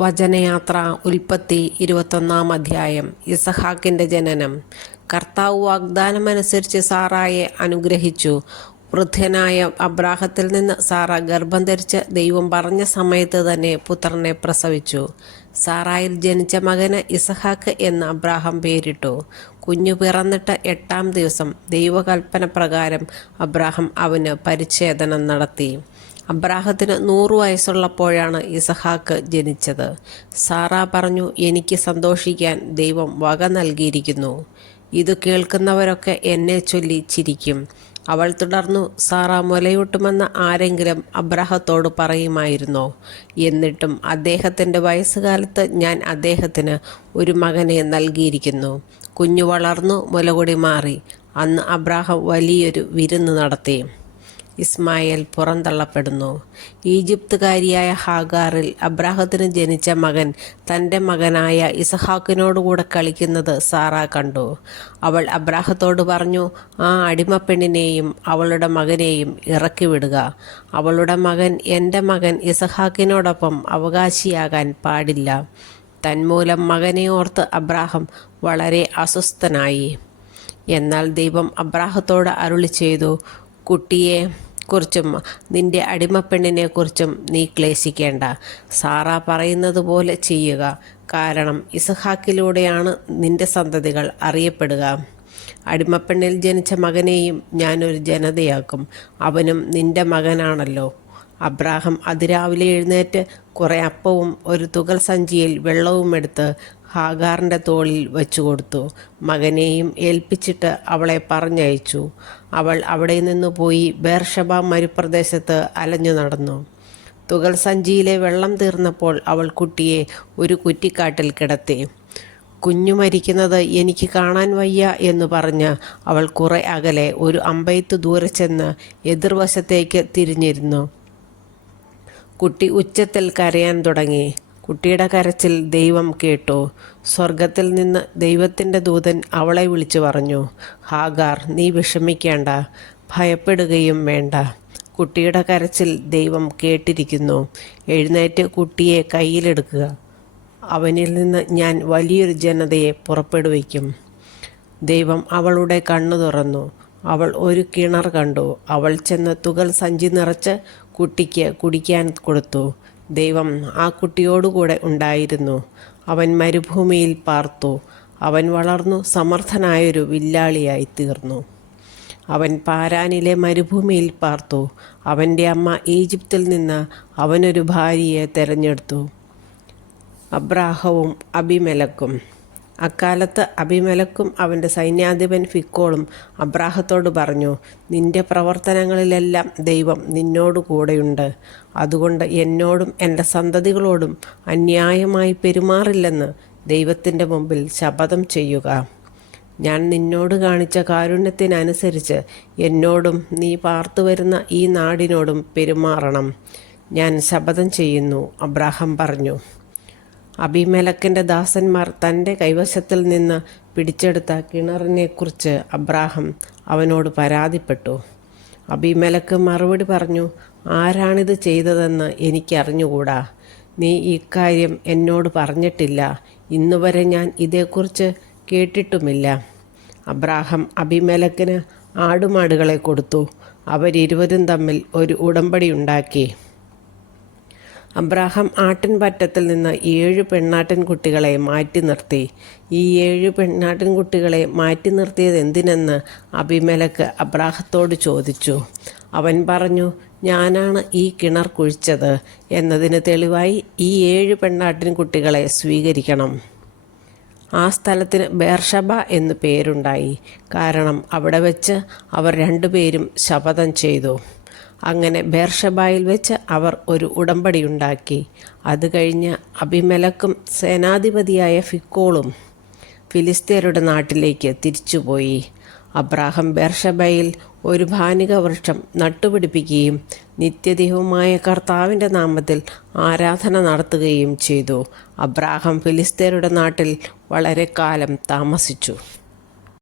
വചനയാത്ര ഉൽപ്പത്തി 21 അധ്യായം. ഇസഹാക്കിൻ്റെ ജനനം. കർത്താവ് വാഗ്ദാനമനുസരിച്ച് സാറായെ അനുഗ്രഹിച്ചു. വൃദ്ധനായ അബ്രാഹത്തിൽ നിന്ന് സാറ ഗർഭം ധരിച്ച് ദൈവം പറഞ്ഞ സമയത്ത് തന്നെ പുത്രനെ പ്രസവിച്ചു. സാറായിൽ ജനിച്ച മകന് ഇസഹാക്ക് എന്ന് അബ്രാഹാം പേരിട്ടു. കുഞ്ഞു പിറന്നിട്ട് 8-ാം ദിവസം ദൈവകൽപ്പന പ്രകാരം അബ്രാഹാം അവന് പരിച്ഛേദനം നടത്തി. അബ്രാഹത്തിന് 100 വയസ്സുള്ളപ്പോഴാണ് ഇസഹാക്ക് ജനിച്ചത്. സാറ പറഞ്ഞു, എനിക്ക് സന്തോഷിക്കാൻ ദൈവം വക നൽകിയിരിക്കുന്നു. ഇത് കേൾക്കുന്നവരൊക്കെ എന്നെ ചൊല്ലി ചിരിക്കും. അവൾ തുടർന്നു, സാറ മുലയൂട്ടുമെന്ന് ആരെങ്കിലും അബ്രാഹത്തോട് പറയുമായിരുന്നോ? എന്നിട്ടും അദ്ദേഹത്തിൻ്റെ വയസ്സുകാലത്ത് ഞാൻ അദ്ദേഹത്തിന് ഒരു മകനെ നൽകിയിരിക്കുന്നു. കുഞ്ഞു വളർന്നു മുലകുടി മാറി. അന്ന് അബ്രാഹാം വലിയൊരു വിരുന്ന് നടത്തി. ഇസ്മായേൽ പുറന്തള്ളപ്പെടുന്നു. ഈജിപ്തുകാരിയായ ഹാഗാറിൽ അബ്രാഹത്തിന് ജനിച്ച മകൻ തൻ്റെ മകനായ ഇസഹാക്കിനോടുകൂടെ കളിക്കുന്നത് സാറ കണ്ടു. അവൾ അബ്രാഹത്തോട് പറഞ്ഞു, ആ അടിമപ്പെണ്ണിനെയും അവളുടെ മകനെയും ഇറക്കി വിടുക. അവളുടെ മകൻ എൻ്റെ മകൻ ഇസഹാക്കിനോടൊപ്പം അവകാശിയാകാൻ പാടില്ല. തന്മൂലം മകനെ ഓർത്ത് അബ്രാഹാം വളരെ അസ്വസ്ഥനായി. എന്നാൽ ദൈവം അബ്രാഹത്തോട് അരുളി ചെയ്തു, കുട്ടിയെ കുറിച്ചും നിന്റെ അടിമപ്പെണ്ണിനെക്കുറിച്ചും നീ ക്ലേശിക്കേണ്ട. സാറ പറയുന്നത് പോലെ ചെയ്യുക. കാരണം ഇസഹാക്കിലൂടെയാണ് നിന്റെ സന്തതികൾ അറിയപ്പെടുക. അടിമപ്പെണ്ണിൽ ജനിച്ച മകനെയും ഞാനൊരു ജനതയാക്കും. അവനും നിന്റെ മകനാണല്ലോ. അബ്രാഹാം അതിരാവിലെ എഴുന്നേറ്റ് കുറേ അപ്പവും ഒരു തുകൽ സഞ്ചിയിൽ വെള്ളവും എടുത്ത് ഹാഗാറിൻ്റെ തോളിൽ വെച്ചു കൊടുത്തു. മകനെയും ഏൽപ്പിച്ചിട്ട് അവളെ പറഞ്ഞയച്ചു. അവൾ അവിടെ നിന്ന് പോയി ബേർഷബ മരുപ്രദേശത്ത് അലഞ്ഞു നടന്നു. തുകൽ സഞ്ചിയിലെ വെള്ളം തീർന്നപ്പോൾ അവൾ കുട്ടിയെ ഒരു കുറ്റിക്കാട്ടിൽ കിടത്തി. കുഞ്ഞു മരിക്കുന്നത് എനിക്ക് കാണാൻ വയ്യ എന്ന് പറഞ്ഞ് അവൾ കുറെ അകലെ ഒരു അമ്പെയ്ത്ത് ദൂരെ ചെന്ന് എതിർവശത്തേക്ക് തിരിഞ്ഞിരുന്നു. കുട്ടി ഉച്ചത്തിൽ കരയാൻ തുടങ്ങി. കുട്ടിയുടെ കരച്ചിൽ ദൈവം കേട്ടു. സ്വർഗത്തിൽ നിന്ന് ദൈവത്തിൻ്റെ ദൂതൻ അവളെ വിളിച്ചു പറഞ്ഞു, ഹാഗാർ, നീ വിഷമിക്കേണ്ട, ഭയപ്പെടുകയും വേണ്ട. കുട്ടിയുടെ കരച്ചിൽ ദൈവം കേട്ടിരിക്കുന്നു. എഴുന്നേറ്റ് കുട്ടിയെ കയ്യിലെടുക്കുക. അവനിൽ നിന്ന് ഞാൻ വലിയൊരു ജനതയെ പുറപ്പെടുവിക്കും. ദൈവം അവളുടെ കണ്ണു തുറന്നു. അവൾ ഒരു കിണർ കണ്ടു. അവൾ ചെന്ന് തുകൽ സഞ്ചി നിറച്ച് കുട്ടിക്ക് കുടിക്കാൻ കൊടുത്തു. ദൈവം ആ കുട്ടിയോടുകൂടെ ഉണ്ടായിരുന്നു. അവൻ മരുഭൂമിയിൽ പാർത്തു. അവൻ വളർന്നു സമർത്ഥനായൊരു വില്ലാളിയായി തീർന്നു. അവൻ പാരാനിലെ മരുഭൂമിയിൽ പാർത്തു. അവൻ്റെ അമ്മ ഈജിപ്തിൽ നിന്ന് അവനൊരു ഭാര്യയെ തിരഞ്ഞെടുത്തു. അബ്രാഹവും അബിമെലക്കും. അക്കാലത്ത് അബിമെലക്കും അവൻ്റെ സൈന്യാധിപൻ ഫിക്കോളും അബ്രാഹത്തോട് പറഞ്ഞു, നിന്റെ പ്രവർത്തനങ്ങളിലെല്ലാം ദൈവം നിന്നോട് കൂടെയുണ്ട്. അതുകൊണ്ട് എന്നോടും എൻ്റെ സന്തതികളോടും അന്യായമായി പെരുമാറില്ലെന്ന് ദൈവത്തിൻ്റെ മുമ്പിൽ ശപഥം ചെയ്യുക. ഞാൻ നിന്നോട് കാണിച്ച കാരുണ്യത്തിനനുസരിച്ച് എന്നോടും നീ പാർത്തു വരുന്ന ഈ നാടിനോടും പെരുമാറണം. ഞാൻ ശപഥം ചെയ്യുന്നു. അബ്രാഹാം പറഞ്ഞു. അബിമെലക്കിൻ്റെ ദാസന്മാർ തൻ്റെ കൈവശത്തിൽ നിന്ന് പിടിച്ചെടുത്ത കിണറിനെക്കുറിച്ച് അബ്രാഹാം അവനോട് പരാതിപ്പെട്ടു. അബിമെലക്ക് മറുപടി പറഞ്ഞു, ആരാണിത് ചെയ്തതെന്ന് എനിക്കറിഞ്ഞുകൂടാ. നീ ഇക്കാര്യം എന്നോട് പറഞ്ഞിട്ടില്ല. ഇന്നുവരെ ഞാൻ ഇതേക്കുറിച്ച് കേട്ടിട്ടുമില്ല. അബ്രാഹാം അബിമെലക്കിന് ആടുമാടുകളെ കൊടുത്തു. അവരിരുവരും തമ്മിൽ ഒരു ഉടമ്പടി ഉണ്ടാക്കി. അബ്രാഹാം ആട്ടിൻപറ്റത്തിൽ നിന്ന് 7 പെണ്ണാട്ടിൻകുട്ടികളെ മാറ്റി നിർത്തി. ഈ 7 പെണ്ണാട്ടിൻകുട്ടികളെ മാറ്റി നിർത്തിയത് എന്തിനെന്ന് അബിമെലക്ക് അബ്രാഹത്തോട് ചോദിച്ചു. അവൻ പറഞ്ഞു, ഞാനാണ് ഈ കിണർ കുഴിച്ചത് എന്നതിന് തെളിവായി ഈ 7 പെണ്ണാട്ടിൻകുട്ടികളെ സ്വീകരിക്കണം. ആ സ്ഥലത്തിന് ബേർഷബ എന്ന് പേരുണ്ടായി. കാരണം അവിടെ വെച്ച് അവർ 2 പേരും ശപഥം ചെയ്തു. അങ്ങനെ ബേർഷബായിൽ വെച്ച് അവർ ഒരു ഉടമ്പടിയുണ്ടാക്കി. അത് കഴിഞ്ഞ് അബിമെലക്കും സേനാധിപതിയായ ഫിക്കോളും ഫിലിസ്ത്യരുടെ നാട്ടിലേക്ക് തിരിച്ചുപോയി. അബ്രാഹാം ബേർഷബയിൽ ഒരു ഭാനിക വൃക്ഷം നട്ടുപിടിപ്പിക്കുകയും നിത്യദൈവമായ കർത്താവിൻ്റെ നാമത്തിൽ ആരാധന നടത്തുകയും ചെയ്തു. അബ്രാഹാം ഫിലിസ്ത്യരുടെ നാട്ടിൽ വളരെ കാലം താമസിച്ചു.